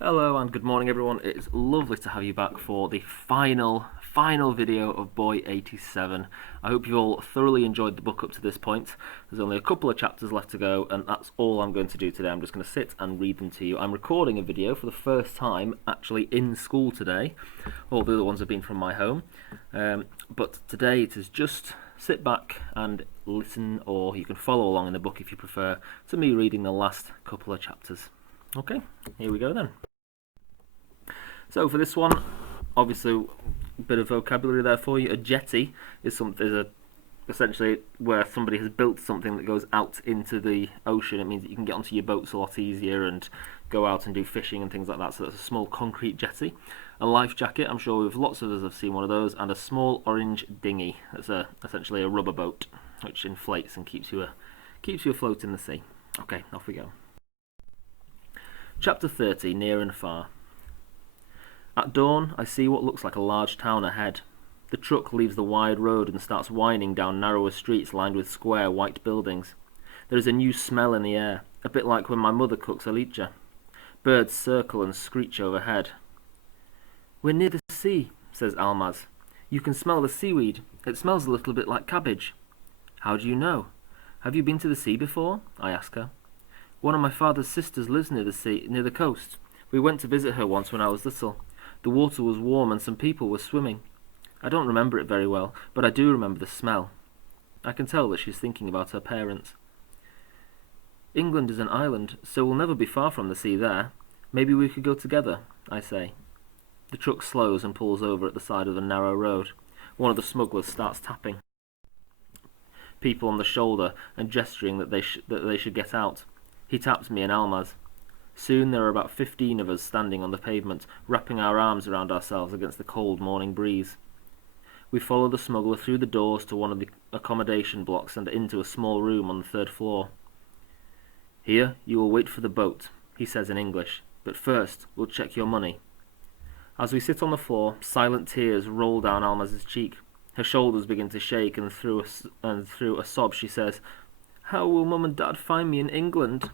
Hello and good morning everyone. It's lovely to have you back for the final video of Boy 87. I hope you've all thoroughly enjoyed the book up to this point. There's only a couple of chapters left to go and that's all I'm going to do today. I'm just going to sit and read them to you. I'm recording a video for the first time actually in school today. All the other ones have been from my home. But today it is just sit back and listen, or you can follow along in the book if you prefer, to me reading the last couple of chapters. Okay, here we go then. So for this one, obviously a bit of vocabulary there for you. A jetty is essentially where somebody has built something that goes out into the ocean. It means that you can get onto your boats a lot easier and go out and do fishing and things like that. So that's a small concrete jetty. A life jacket, I'm sure lots of us have seen one of those, and a small orange dinghy. That's essentially a rubber boat which inflates and keeps you afloat in the sea. Okay, off we go. Chapter 30, Near and Far. At dawn, I see what looks like a large town ahead. The truck leaves the wide road and starts winding down narrower streets lined with square white buildings. There is a new smell in the air, a bit like when my mother cooks alicha. Birds circle and screech overhead. "We're near the sea," says Almaz. "You can smell the seaweed. It smells a little bit like cabbage." "How do you know? Have you been to the sea before?" I ask her. "One of my father's sisters lives near the sea, near the coast. We went to visit her once when I was little. The water was warm and some people were swimming. I don't remember it very well, but I do remember the smell." I can tell that she's thinking about her parents. "England is an island, so we'll never be far from the sea there. Maybe we could go together," I say. The truck slows and pulls over at the side of the narrow road. One of the smugglers starts tapping people on the shoulder and gesturing that they should get out. He taps me and Almaz. Soon there are about 15 of us standing on the pavement, wrapping our arms around ourselves against the cold morning breeze. We follow the smuggler through the doors to one of the accommodation blocks and into a small room on the third floor. "Here you will wait for the boat," he says in English, "but first we'll check your money." As we sit on the floor, silent tears roll down Almaz's cheek. Her shoulders begin to shake, and through a sob she says, "How will Mum and Dad find me in England?"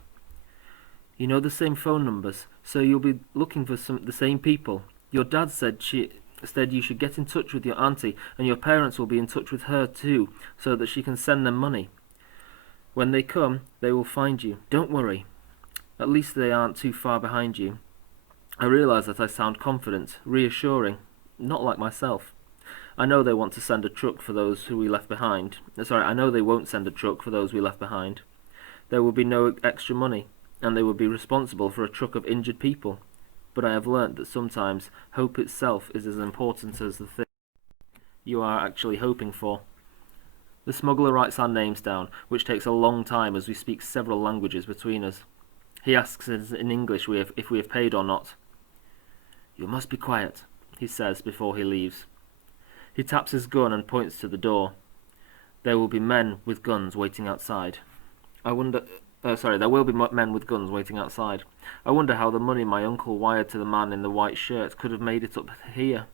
"You know the same phone numbers, so you'll be looking for the same people. Your dad said you should get in touch with your auntie, and your parents will be in touch with her too, so that she can send them money. When they come, they will find you. Don't worry. At least they aren't too far behind you." I realise that I sound confident, reassuring, not like myself. I know they want to send a truck for those who we left behind. I know they won't send a truck for those we left behind. There will be no extra money, and they would be responsible for a truck of injured people. But I have learnt that sometimes hope itself is as important as the thing you are actually hoping for. The smuggler writes our names down, which takes a long time as we speak several languages between us. He asks us in English if we have paid or not. "You must be quiet," he says before he leaves. He taps his gun and points to the door. There will be men with guns waiting outside. There will be men with guns waiting outside. I wonder how the money my uncle wired to the man in the white shirt could have made it up here.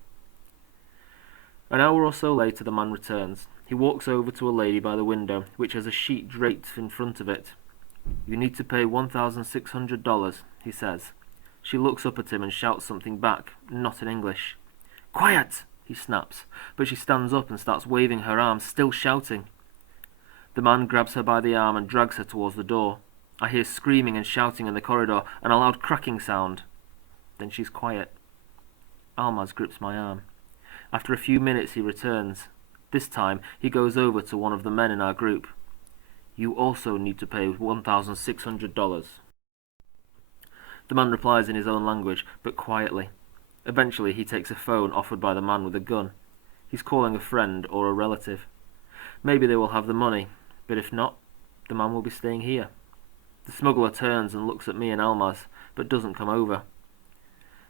An hour or so later the man returns. He walks over to a lady by the window, which has a sheet draped in front of it. "You need to pay $1,600, he says. She looks up at him and shouts something back, not in English. "Quiet!" he snaps, but she stands up and starts waving her arms, still shouting. The man grabs her by the arm and drags her towards the door. I hear screaming and shouting in the corridor, and a loud cracking sound. Then she's quiet. Almaz grips my arm. After a few minutes he returns. This time he goes over to one of the men in our group. "You also need to pay $1,600. The man replies in his own language, but quietly. Eventually he takes a phone offered by the man with a gun. He's calling a friend or a relative. Maybe they will have the money, but if not, the man will be staying here. The smuggler turns and looks at me and Almaz, but doesn't come over.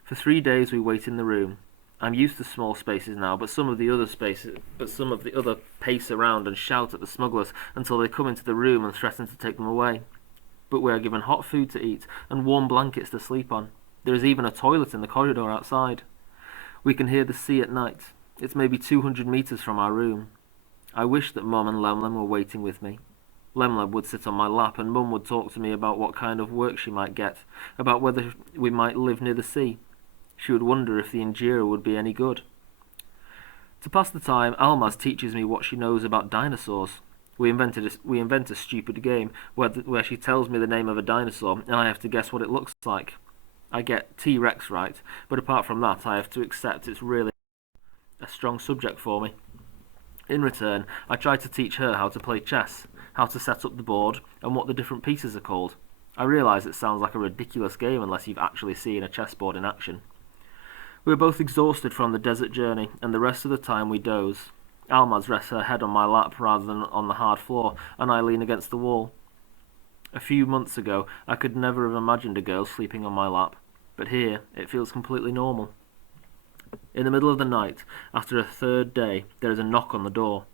For 3 days we wait in the room. I'm used to small spaces now, but some of the other pace around and shout at the smugglers until they come into the room and threaten to take them away. But we are given hot food to eat and warm blankets to sleep on. There is even a toilet in the corridor outside. We can hear the sea at night. It's maybe 200 meters from our room. I wish that Mom and Lemlem were waiting with me. Lemla would sit on my lap, and Mum would talk to me about what kind of work she might get, about whether we might live near the sea. She would wonder if the injera would be any good. To pass the time, Almaz teaches me what she knows about dinosaurs. We invent a stupid game where she tells me the name of a dinosaur, and I have to guess what it looks like. I get T-Rex right, but apart from that, I have to accept it's really a strong subject for me. In return, I try to teach her how to play chess, how to set up the board, and what the different pieces are called. I realise it sounds like a ridiculous game unless you've actually seen a chessboard in action. We are both exhausted from the desert journey, and the rest of the time we doze. Almaz rests her head on my lap rather than on the hard floor, and I lean against the wall. A few months ago, I could never have imagined a girl sleeping on my lap, but here it feels completely normal. In the middle of the night, after a third day, there is a knock on the door.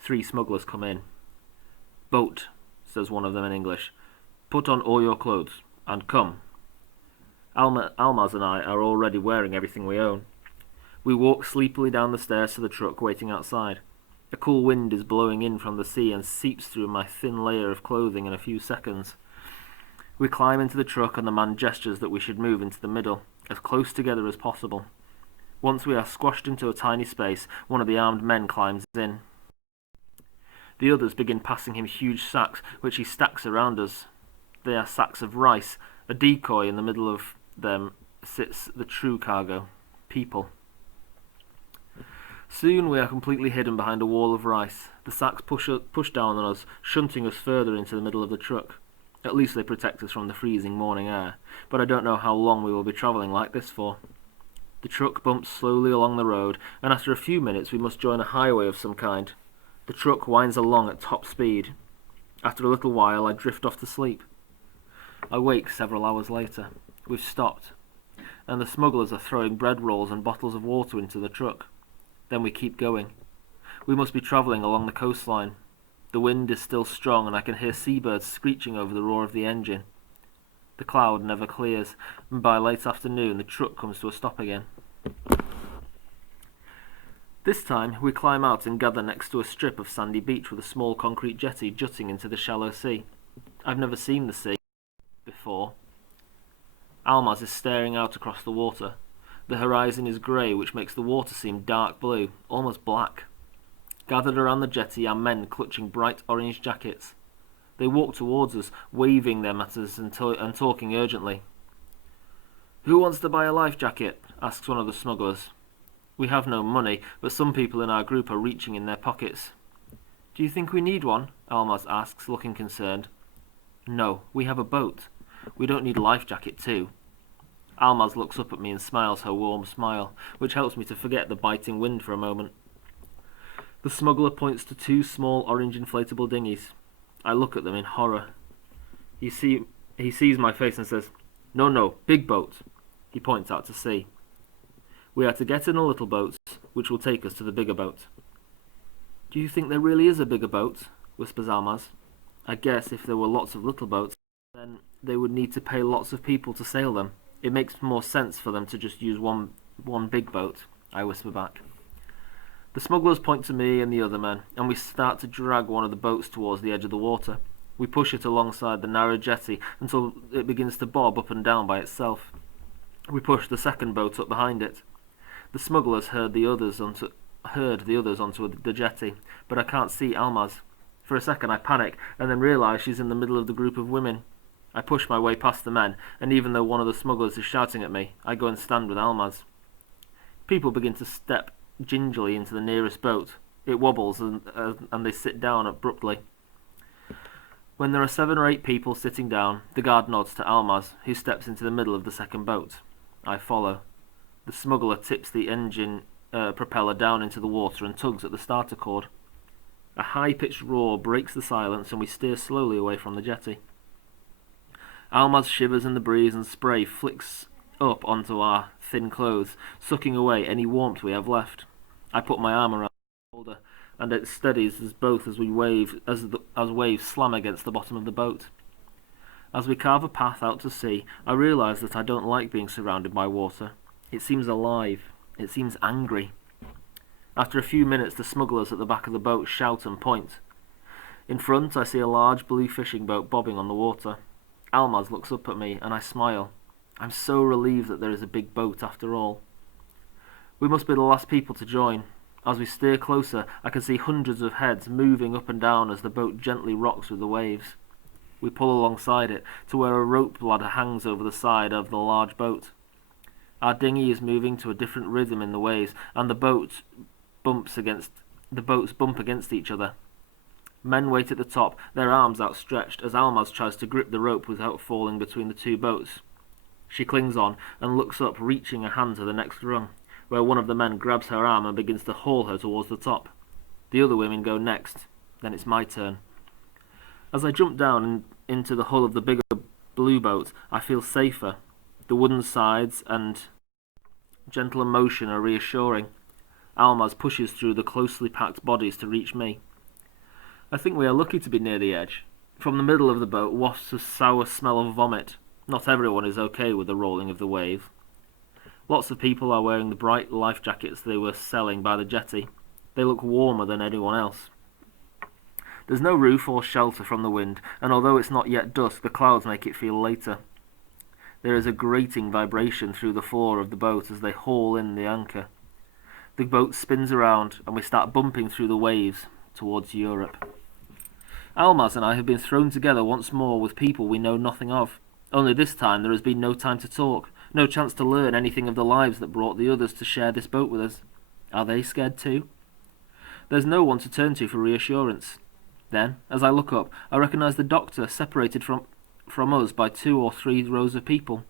3 smugglers come in. "Boat," says one of them in English. "Put on all your clothes, and come." Almaz and I are already wearing everything we own. We walk sleepily down the stairs to the truck waiting outside. A cool wind is blowing in from the sea and seeps through my thin layer of clothing in a few seconds. We climb into the truck and the man gestures that we should move into the middle, as close together as possible. Once we are squashed into a tiny space, one of the armed men climbs in. The others begin passing him huge sacks, which he stacks around us. They are sacks of rice. A decoy in the middle of them sits the true cargo, people. Soon we are completely hidden behind a wall of rice. The sacks push down on us, shunting us further into the middle of the truck. At least they protect us from the freezing morning air, but I don't know how long we will be travelling like this for. The truck bumps slowly along the road, and after a few minutes we must join a highway of some kind. The truck winds along at top speed. After a little while I drift off to sleep. I wake several hours later. We've stopped, and the smugglers are throwing bread rolls and bottles of water into the truck. Then we keep going. We must be travelling along the coastline. The wind is still strong, and I can hear seabirds screeching over the roar of the engine. The cloud never clears, and by late afternoon the truck comes to a stop again. This time we climb out and gather next to a strip of sandy beach with a small concrete jetty jutting into the shallow sea. I've never seen the sea before. Almaz is staring out across the water. The horizon is grey, which makes the water seem dark blue, almost black. Gathered around the jetty are men clutching bright orange jackets. They walk towards us, waving them at us and talking urgently. "Who wants to buy a life jacket?" asks one of the smugglers. We have no money, but some people in our group are reaching in their pockets. "Do you think we need one?" Almaz asks, looking concerned. "No, we have a boat. We don't need a life jacket too." Almaz looks up at me and smiles her warm smile, which helps me to forget the biting wind for a moment. The smuggler points to 2 small orange inflatable dinghies. I look at them in horror. He sees my face and says, No, big boat." He points out to sea. We are to get in a little boat, which will take us to the bigger boat. "Do you think there really is a bigger boat?" whispers Almaz. "I guess if there were lots of little boats, then they would need to pay lots of people to sail them. It makes more sense for them to just use one big boat," I whisper back. The smugglers point to me and the other men, and we start to drag one of the boats towards the edge of the water. We push it alongside the narrow jetty until it begins to bob up and down by itself. We push the second boat up behind it. The smugglers herd the others onto the jetty, but I can't see Almaz. For a second I panic, and then realise she's in the middle of the group of women. I push my way past the men, and even though one of the smugglers is shouting at me, I go and stand with Almaz. People begin to step gingerly into the nearest boat. It wobbles, and they sit down abruptly. When there are 7 or 8 people sitting down, the guard nods to Almaz, who steps into the middle of the second boat. I follow. The smuggler tips the engine propeller down into the water and tugs at the starter cord. A high-pitched roar breaks the silence, and we steer slowly away from the jetty. Almaz shivers in the breeze, and spray flicks up onto our thin clothes, sucking away any warmth we have left. I put my arm around her shoulder, and it steadies us both as waves slam against the bottom of the boat. As we carve a path out to sea, I realise that I don't like being surrounded by water. It seems alive. It seems angry. After a few minutes, the smugglers at the back of the boat shout and point. In front, I see a large blue fishing boat bobbing on the water. Almaz looks up at me, and I smile. I'm so relieved that there is a big boat after all. We must be the last people to join. As we steer closer, I can see hundreds of heads moving up and down as the boat gently rocks with the waves. We pull alongside it to where a rope ladder hangs over the side of the large boat. Our dinghy is moving to a different rhythm in the waves, and the boats bump against each other. Men wait at the top, their arms outstretched, as Almaz tries to grip the rope without falling between the two boats. She clings on and looks up, reaching a hand to the next rung, where one of the men grabs her arm and begins to haul her towards the top. The other women go next. Then it's my turn. As I jump down into the hull of the bigger blue boat, I feel safer. The wooden sides and gentle motion are reassuring. Almaz pushes through the closely packed bodies to reach me. I think we are lucky to be near the edge. From the middle of the boat wafts a sour smell of vomit. Not everyone is okay with the rolling of the wave. Lots of people are wearing the bright life jackets they were selling by the jetty. They look warmer than anyone else. There's no roof or shelter from the wind, and although it's not yet dusk, the clouds make it feel later. There is a grating vibration through the floor of the boat as they haul in the anchor. The boat spins around, and we start bumping through the waves towards Europe. Almaz and I have been thrown together once more with people we know nothing of. Only this time there has been no time to talk, no chance to learn anything of the lives that brought the others to share this boat with us. Are they scared too? There's no one to turn to for reassurance. Then, as I look up, I recognise the doctor separated from us by 2 or 3 rows of people.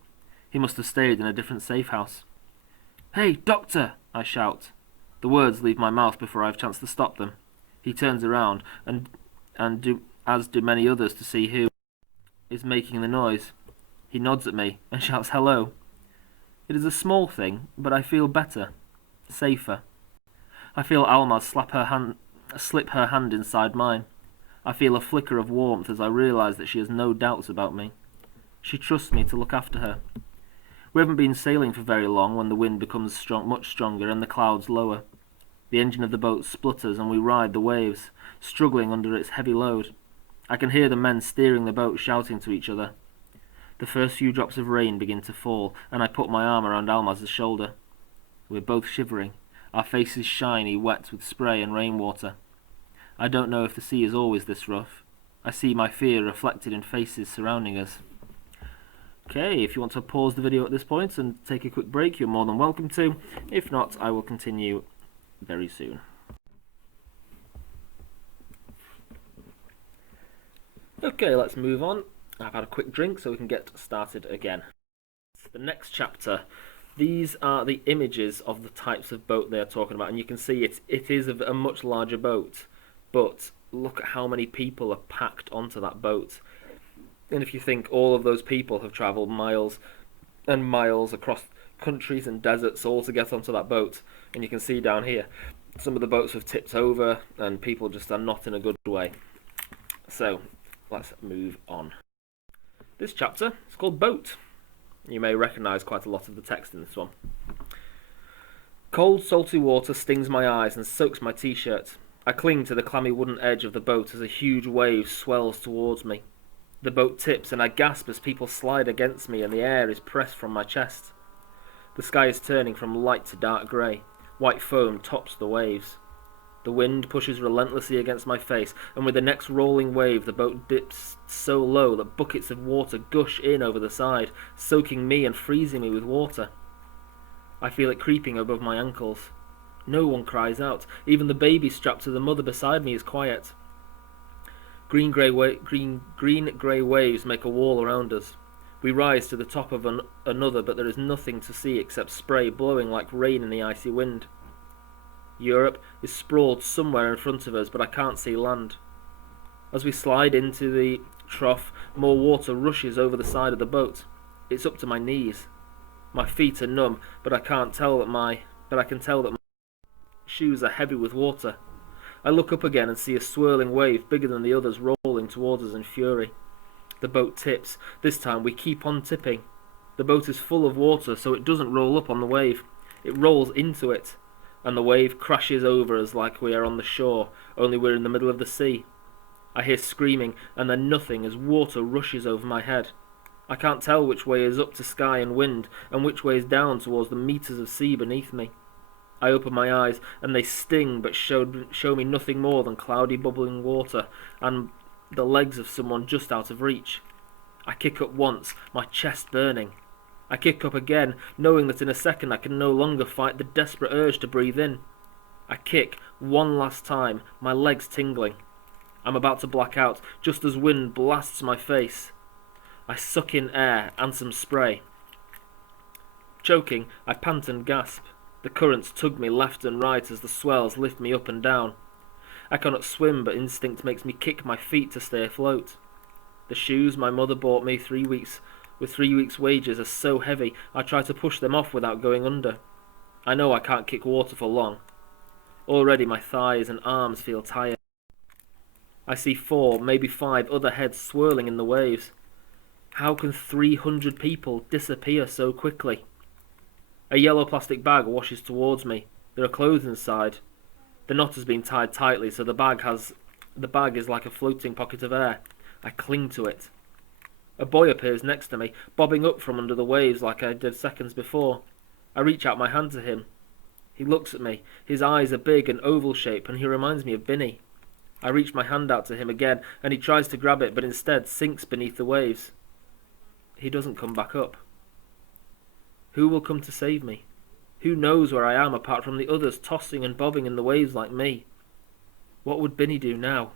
He must have stayed in a different safe house. "Hey, doctor!" I shout. The words leave my mouth before I have a chance to stop them. He turns around, as do many others, to see who is making the noise. He nods at me and shouts hello. It is a small thing, but I feel better, safer. I feel Almaz slip her hand inside mine. I feel a flicker of warmth as I realise that she has no doubts about me. She trusts me to look after her. We haven't been sailing for very long when the wind becomes much stronger and the clouds lower. The engine of the boat splutters and we ride the waves, struggling under its heavy load. I can hear the men steering the boat shouting to each other. The first few drops of rain begin to fall, and I put my arm around Almaz's shoulder. We're both shivering, our faces shiny, wet with spray and rainwater. I don't know if the sea is always this rough. I see my fear reflected in faces surrounding us. Okay, if you want to pause the video at this point and take a quick break, you're more than welcome to. If not, I will continue very soon. Okay, let's move on. I've had a quick drink so we can get started again. The next chapter, these are the images of the types of boat they are talking about, and you can see it is a much larger boat, but look at how many people are packed onto that boat. And if you think all of those people have travelled miles and miles across countries and deserts all to get onto that boat, and you can see down here, some of the boats have tipped over and people just are not in a good way. So, let's move on. This chapter is called Boat. You may recognise quite a lot of the text in this one. Cold, salty water stings my eyes and soaks my t-shirt. I cling to the clammy wooden edge of the boat as a huge wave swells towards me. The boat tips and I gasp as people slide against me and the air is pressed from my chest. The sky is turning from light to dark grey. White foam tops the waves. The wind pushes relentlessly against my face, and with the next rolling wave the boat dips so low that buckets of water gush in over the side, soaking me and freezing me with water. I feel it creeping above my ankles. No one cries out. Even the baby strapped to the mother beside me is quiet. Green-grey waves make a wall around us. We rise to the top of another, but there is nothing to see except spray blowing like rain in the icy wind. Europe is sprawled somewhere in front of us, but I can't see land. As we slide into the trough, more water rushes over the side of the boat. It's up to my knees. My feet are numb, but I can tell that my shoes are heavy with water. I look up again and see a swirling wave bigger than the others rolling towards us in fury. The boat tips. This time we keep on tipping. The boat is full of water, so it doesn't roll up on the wave. It rolls into it, and the wave crashes over us like we are on the shore, only we're in the middle of the sea. I hear screaming, and then nothing as water rushes over my head. I can't tell which way is up to sky and wind, and which way is down towards the meters of sea beneath me. I open my eyes, and they sting but show me nothing more than cloudy bubbling water, and the legs of someone just out of reach. I kick up once, my chest burning. I kick up again, knowing that in a second I can no longer fight the desperate urge to breathe in. I kick one last time, my legs tingling. I'm about to black out, just as wind blasts my face. I suck in air and some spray. Choking, I pant and gasp. The currents tug me left and right as the swells lift me up and down. I cannot swim, but instinct makes me kick my feet to stay afloat. The shoes my mother bought me 3 weeks with 3 weeks' wages are so heavy I try to push them off without going under. I know I can't kick water for long. Already my thighs and arms feel tired. I see 4, maybe 5 other heads swirling in the waves. How can 300 people disappear so quickly? A yellow plastic bag washes towards me. There are clothes inside. The knot has been tied tightly, so the bag is like a floating pocket of air. I cling to it. A boy appears next to me, bobbing up from under the waves like I did seconds before. I reach out my hand to him. He looks at me. His eyes are big and oval shaped, and he reminds me of Binny. I reach my hand out to him again, and he tries to grab it, but instead sinks beneath the waves. He doesn't come back up. Who will come to save me? Who knows where I am apart from the others tossing and bobbing in the waves like me? What would Binny do now?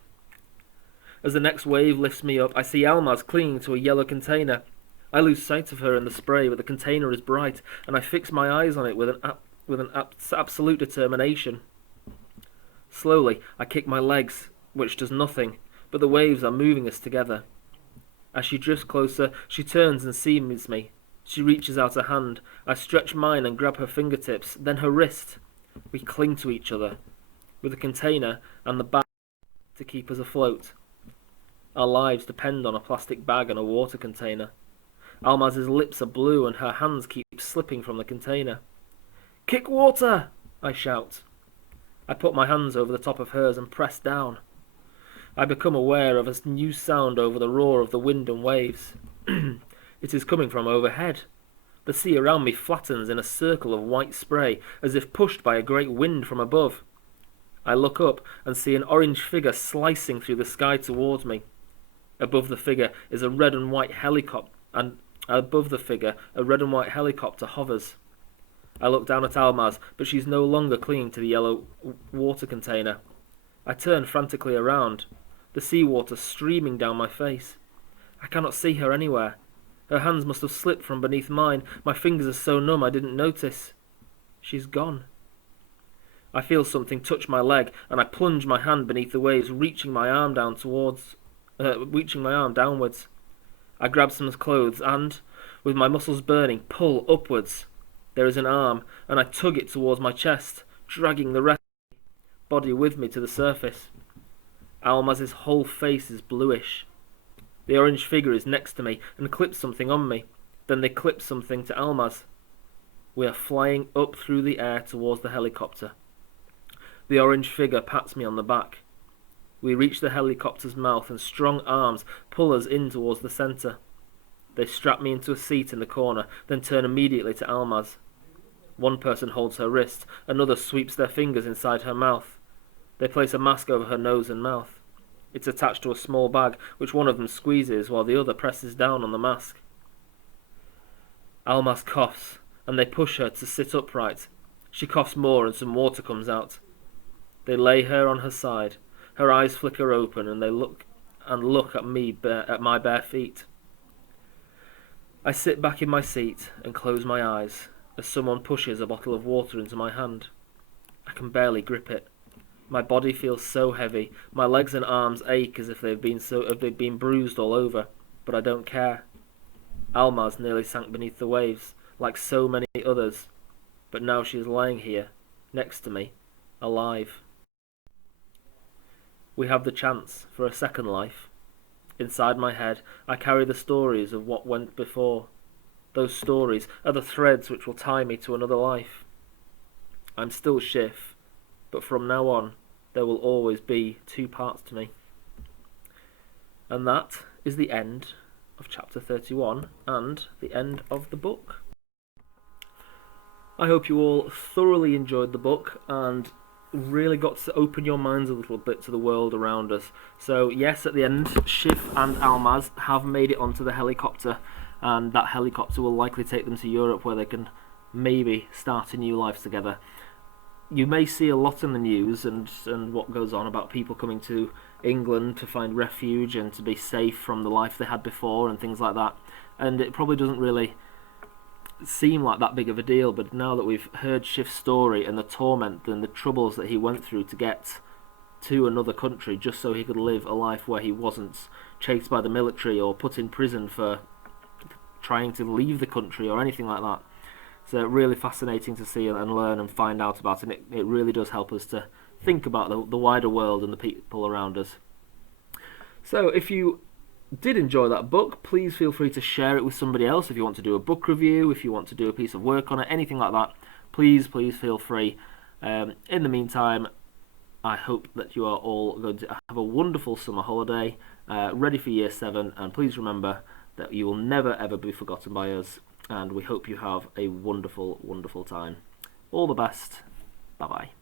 As the next wave lifts me up, I see Almaz clinging to a yellow container. I lose sight of her in the spray, but the container is bright, and I fix my eyes on it with an absolute determination. Slowly, I kick my legs, which does nothing, but the waves are moving us together. As she drifts closer, she turns and sees me. She reaches out a hand. I stretch mine and grab her fingertips, then her wrist. We cling to each other, with the container and the bag to keep us afloat. Our lives depend on a plastic bag and a water container. Almaz's lips are blue and her hands keep slipping from the container. "Kick water!" I shout. I put my hands over the top of hers and press down. I become aware of a new sound over the roar of the wind and waves. It is coming from overhead. The sea around me flattens in a circle of white spray, as if pushed by a great wind from above. I look up and see an orange figure slicing through the sky towards me. Above the figure is a red and white helicopter, and above the figure a red and white helicopter hovers. I look down at Almaz, but she's no longer clinging to the yellow water container. I turn frantically around, the seawater streaming down my face. I cannot see her anywhere. Her hands must have slipped from beneath mine. My fingers are so numb I didn't notice. She's gone. I feel something touch my leg, and I plunge my hand beneath the waves, reaching my arm downwards. I grab some clothes and, with my muscles burning, pull upwards. There is an arm, and I tug it towards my chest, dragging the rest of my body with me to the surface. Almaz's whole face is bluish. The orange figure is next to me and clips something on me. Then they clip something to Almaz. We are flying up through the air towards the helicopter. The orange figure pats me on the back. We reach the helicopter's mouth and strong arms pull us in towards the centre. They strap me into a seat in the corner, then turn immediately to Almaz. One person holds her wrist, another sweeps their fingers inside her mouth. They place a mask over her nose and mouth. It's attached to a small bag, which one of them squeezes while the other presses down on the mask. Almaz coughs, and they push her to sit upright. She coughs more and some water comes out. They lay her on her side. Her eyes flicker open and they look at me, at my bare feet. I sit back in my seat and close my eyes as someone pushes a bottle of water into my hand. I can barely grip it. My body feels so heavy. My legs and arms ache as if they've been bruised all over, but I don't care. Almaz nearly sank beneath the waves, like so many others, but now she is lying here, next to me, alive. We have the chance for a second life. Inside my head, I carry the stories of what went before. Those stories are the threads which will tie me to another life. I'm still Schiff, but from now on, there will always be 2 parts to me. And that is the end of chapter 31 and the end of the book. I hope you all thoroughly enjoyed the book and really got to open your minds a little bit to the world around us. So yes, at the end, Shiv and Almaz have made it onto the helicopter, and that helicopter will likely take them to Europe where they can maybe start a new life together. You may see a lot in the news and what goes on about people coming to England to find refuge and to be safe from the life they had before and things like that. And it probably doesn't really seem like that big of a deal, but now that we've heard Shiv's story and the torment and the troubles that he went through to get to another country just so he could live a life where he wasn't chased by the military or put in prison for trying to leave the country or anything like that. So really fascinating to see and learn and find out about, and it really does help us to think about the wider world and the people around us. So if you did enjoy that book, please feel free to share it with somebody else. If you want to do a book review, if you want to do a piece of work on it, anything like that, please feel free. In the meantime, I hope that you are all going to have a wonderful summer holiday, ready for year 7, and please remember that you will never ever be forgotten by us, and we hope you have a wonderful, wonderful time. All the best. Bye bye.